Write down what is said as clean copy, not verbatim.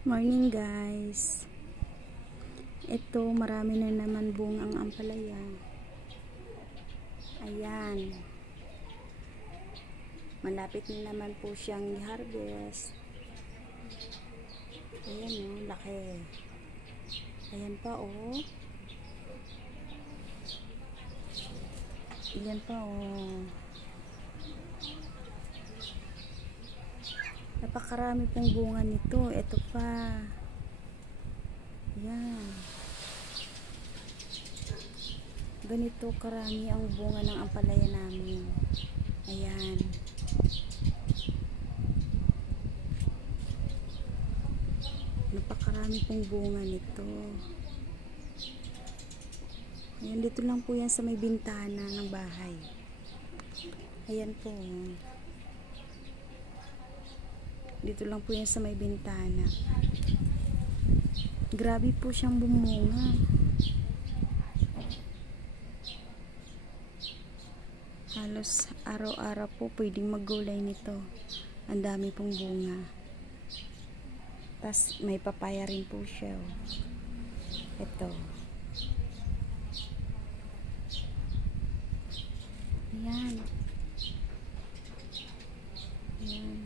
Morning guys. Ito, marami na naman bungang ampalaya. Ayan. Malapit na naman po siyang i-harvest. Ayan oh, laki. Ayan pa oh. Ayan pa oh. Napakarami pong bunga nito. Ito pa. Ayan. Ganito karami ang bunga ng ampalaya namin. Ayan. Napakarami pong bunga nito. Ayan, dito lang po yan sa may bintana ng bahay. Ayan po. Dito lang po yan sa may bintana. Grabe po siyang bumunga. Halos araw-araw po pwedeng maggulay nito. Ang dami pong bunga. Tas may papaya rin po siya. Ito. Ayan. Ayan.